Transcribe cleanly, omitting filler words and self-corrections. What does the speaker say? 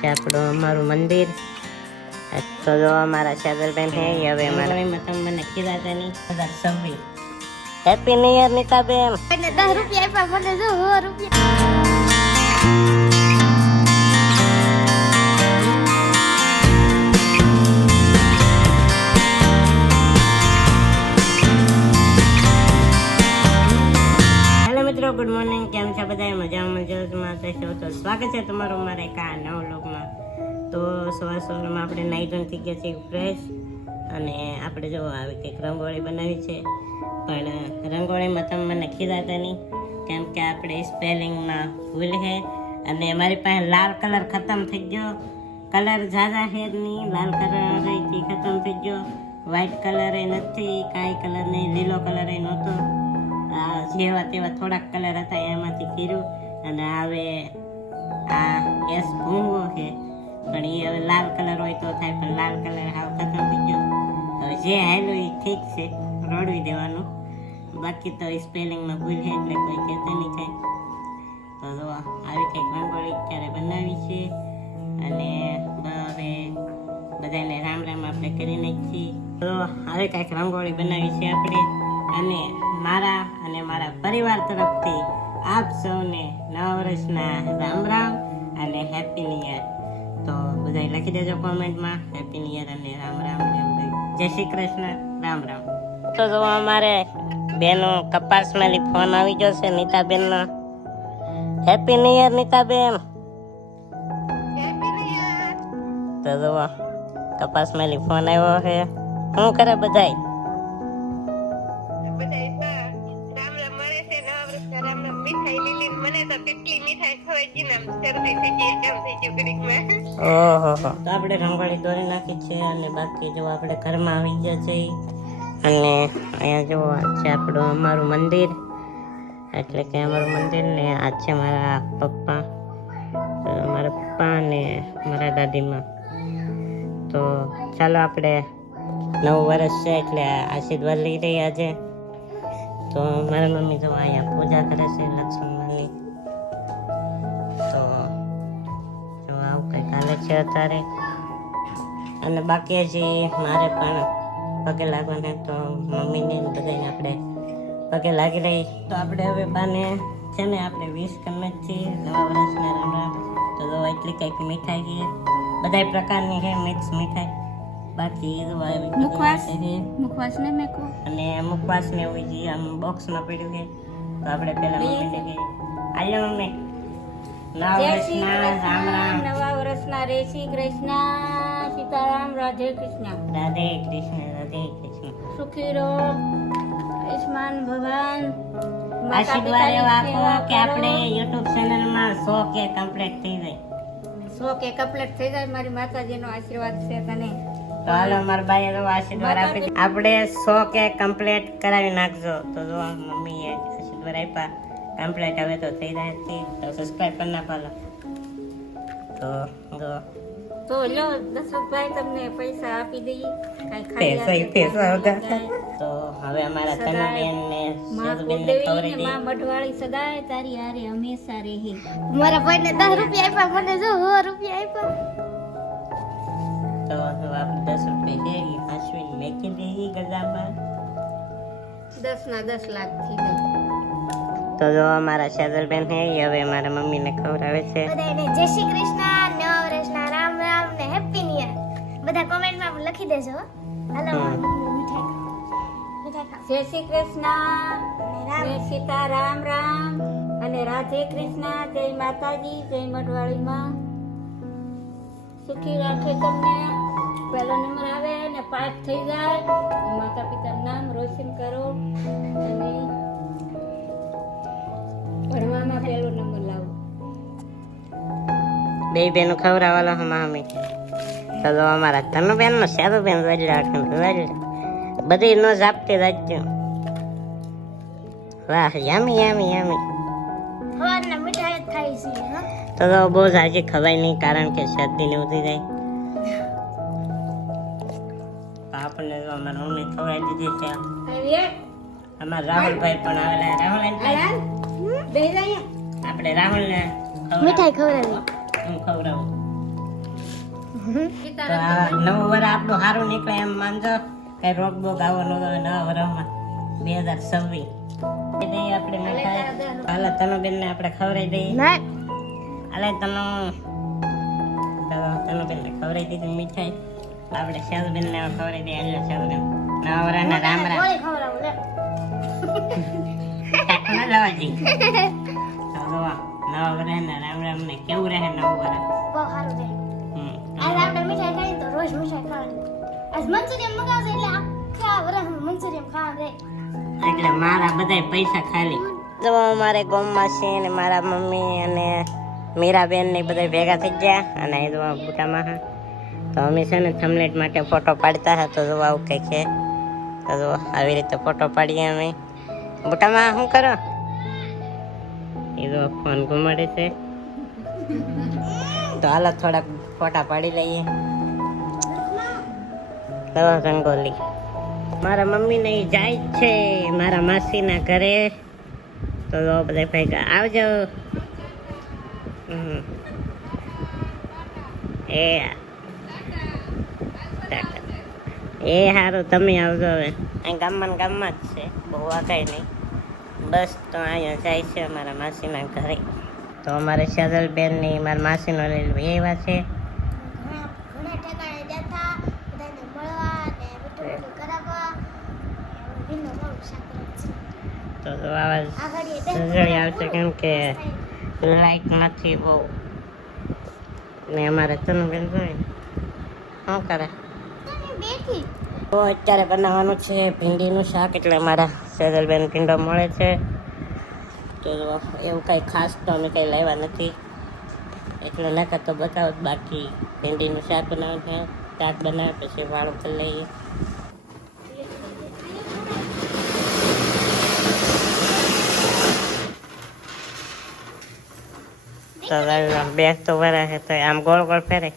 છે આપણું અમારું મંદિર. તો જો અમારા શાદરબેન હે હવે અમારા મને ખીરાતાની 2026 હેપી ન્યુ યર નીતાબેન. 10 રૂપિયા આપ્યા મને જો 100 રૂપિયા. ગુડ મોર્નિંગ, કેમ છે બધા? મજામાં તો સ્વાગત છે તમારું મારા એક આ નવા વ્લોગમાં. તો સવારમાં આપણે નાઈ ધોઈને થઈ ગયા છીએ ફ્રેશ, અને આપણે જો આવી કંઈક રંગોળી બનાવી છે, પણ રંગોળીમાં તમે મને ખીરાતા નહીં, કેમ કે આપણે સ્પેલિંગમાં ભૂલ છે. અને મારી પાસે લાલ કલર ખતમ થઈ ગયો, કલર ઝાઝા છે નહીં, લાલ કલર ખતમ થઈ ગયો, વ્હાઈટ કલર નથી, કાંઈ કલર નહીં, લીલો કલર નહોતો, જેવા તેવા થોડાક કલર હતા એમાંથી કર્યું. અને હવે આ એસ ભૂંગો છે, પણ એ હવે લાલ કલર હોય તો થાય, પણ લાલ કલર હાવ ખતમ થઈ ગયો. હવે જે હાલ્યું એ ઠીક છે, રોડવી દેવાનું, બાકી તો સ્પેલિંગમાં ભૂલ છે એટલે કોઈ કહેતા નહીં થાય. તો જો આવી કંઈક રંગોળી ક્યારે બનાવી છે, અને હવે બધાને રામ રામ આપણે કરી નાખીએ. તો હવે કંઈક રંગોળી બનાવી છે આપણે, અને મારા અને મારા પરિવાર તરફથી આપ સૌને નવા વર્ષના રામ રામ અને હેપી ન્યુ યર. તો બધા લખી દેજો કોમેન્ટમાં હેપી ન્યુ યર અને રામ રામ. જય શ્રી કૃષ્ણ, રામ રામ. તો જો અમારે બેનો કપાસમાં ફોન આવી ગયો છે નીતાબેનનો. Happy new year Nitaben. તો જો કપાસમાં ફોન આવ્યો છે. શું કરે બધાય? તો આપણે રંગોળી દોરી નાખી છે, અને બાકી જો આપણે ઘરમાં આવી ગયા છે. અને અહીંયા જો છે આપણું અમારું મંદિર, એટલે કે અમારું મંદિર ને આ છે મારા પપ્પા અને મારા દાદીમાં. તો ચાલો આપણે નવું વર્ષ છે એટલે આશીર્વાદ લઈ રહ્યા છે. તો મારા મમ્મી તો અહીંયા પૂજા કરે છે લક્ષ્મીની. તો જો આવું કંઈક હાલે છે અત્યારે. અને બાકી હજી મારે પણ પગે લાગવાને, તો મમ્મીને બધાને આપણે પગે લાગી રહી. તો આપણે હવે બાને છે ને આપણે 20 કરી છીએ નવા વર્ષના રામ રામ. તો એટલી કંઈક મીઠાઈ છે, બધા પ્રકારની છે મિક્સ મીઠાઈ. બાકી મુખવાસ ને મેકો અને મુખવાસ ને એવું જે આમ બોક્સમાં પડ્યું છે. તો આપણે પેલા મમ્મીને કહીએ આલ્યો મમ્મી નવા વર્ષના રામ રામ. નવા વર્ષના જય શ્રી કૃષ્ણ, સીતારામ, રાધે કૃષ્ણ. રાધે કૃષ્ણ, રાધે કૃષ્ણ. સુખી રહો, આયુષ્માન ભગવાન. આશીર્વાદ એવા આપો કે આપણે YouTube ચેનલમાં 100K કમ્પ્લીટ થઈ જાય. 100K કમ્પ્લીટ થઈ જાય. મારી માતાજીનો આશીર્વાદ છે તને. તો હાલો મારા ભાઈએ તો આશીર્વાદ આપી, આપણે 100K કમ્પ્લીટ કરાવી નાખજો. તો જો મમ્મીએ આશીર્વાદ આપ્યા, કમ્પ્લીટ હવે તો થઈ જાય. તો સબસ્ક્રાઇબ કરી નાખો. તો જો તો લો દશરથભાઈ તમને પૈસા આપી દઈએ, પૈસા તો હવે અમારા તનુબેન ને સેતુબેનને ખવડાવી દઈએ. માં મઢવાળી સદાય તારી હારે હંમેશા રહે. મારા ભાઈને 10 રૂપિયા આપ્યા, મને જો 100 રૂપિયા આપ્યા. તો આપણે 10 રૂપિયા છે એ હાંસવીને મેકી દઈએ ગજામાં. 10 ના 10 લાખ થઈ જાય. તો જો અમારા શાદરબેન હે હવે મારા મમ્મીને ખવડાવે છે. બધાને જય શ્રી કૃષ્ણ, નવા વર્ષના રામ રામ ને હેપી ન્યુ યર. બધા કોમેન્ટમાં લખી દેજો. હાલો મીઠાઈ જય શ્રી કૃષ્ણ, જય સીતારામ રામ અને રાધે કૃષ્ણ. જય માતાજી, જય મઢવાળીમાં. સુખી રાખે તમને. પહેલો નંબર આવે ને પાસ થઈ જાય. માતા પિતાનું નામ રોશન કરો અને ભણવામાં પહેલો નંબર લાવો. બે બેનો ખવડાવવાનો મમ્મી. તો અમારા તનુબેન નો સેતુબેન બધી નો આપતી રાખજો. વાહ, યામી યામી યામી. હવારના મીઠાઈ થાય છે. તો બહુ સાજી ખવાય નહીં, કારણ કે શરદી ને ઉતરી જાય. આપણને તો અમારા મમ્મી ખવડાવી દીધી છે. અમારા રાહુલભાઈ પણ આવેલા. રાહુલ આપણે રાહુલ ને મીઠાઈ ખવડાવી. હું ખવડાવું. તો આ નવું વર આપણું સારું નીકળે એમ માનજો. કઈ રોગ બોગ આવો ન આવે નવા વરમાં 2026. દઈએ આપણે મીઠાઈ. હાલો તનુબેન ને આપણે ખવડાવી દઈએ. હાલે તનુબેન ને ખવડાવી દીધી મીઠાઈ. આપણે શાલુબેન ને ખવડાવી દઈએ. હાલો શાલુબેન નવા વરના રામ રામ. ના લાવાજી. ચાલો નવા વરના રામ રામ ને કેવું રહે નવું વર? બહુ સારું છે. આજ આપણે મીઠાઈ ખાઈ તો રોજ મીઠાઈ ખાવાની. આજ મંચુરિયન મગાવશે એટલે આખા વર્ષમાં મંચુરિયન ખાવા દે. એટલે મારા બધાય પૈસા ખાલી. જો મારે ગોમમાં છે ને મારા મમ્મી અને મીરાબેન ને બધા ભેગા થઈ ગયા અને એ જો બુટામાં હા. તો અમે છે ને થમલેટ માટે ફોટો પાડતા હતા. તો જો આવું કંઈક છે. તો જો આવી રીતે ફોટો પાડીએ અમે. બુટામાં શું કરો? એ જો ફોન ઘુમાડે છે. તો હાલો થોડાક ફોટા પાડી લઈએ. દવા રંગોલી મારા મમ્મી ને જાય જ છે મારા માસીના ઘરે. તો બધા ભાઈ આવજો. એ સારું તમે આવજો. હવે અહીં ગામમાં જ છે બહુ આગાય નહીં. બસ તો અહીંયા જાય છે મારા માસીના ઘરે. તો અમારે શાદલબેન ની મારા માસીનો લઈ એવા છે. ઘણા ઠેકાણે જતા બધાને મળવા અને મીઠું કરાવવા ભીનો બહુ શાંતિ તો આવાજ સજળી આવશે કેમ કે લાઈટ નથી બહુ. ને અમારે તનુબેન જોઈ શું કરે? બેઠી તો અત્યારે બનાવવાનું છે ભીંડીનું શાક. એટલે અમારા સેજલબેન ભીંડો મળે છે. તો એવું કંઈ ખાસ તો અમે કંઈ લાવ્યા નથી. એટલે નકર તો બતાવો. બાકી ભીંડીનું શાક બનાવવાનું છે. શાક બનાવે પછી વાળું કરી લઈએ. તો બે તો વરા છે તો આમ ગોળ ગોળ ફેરે.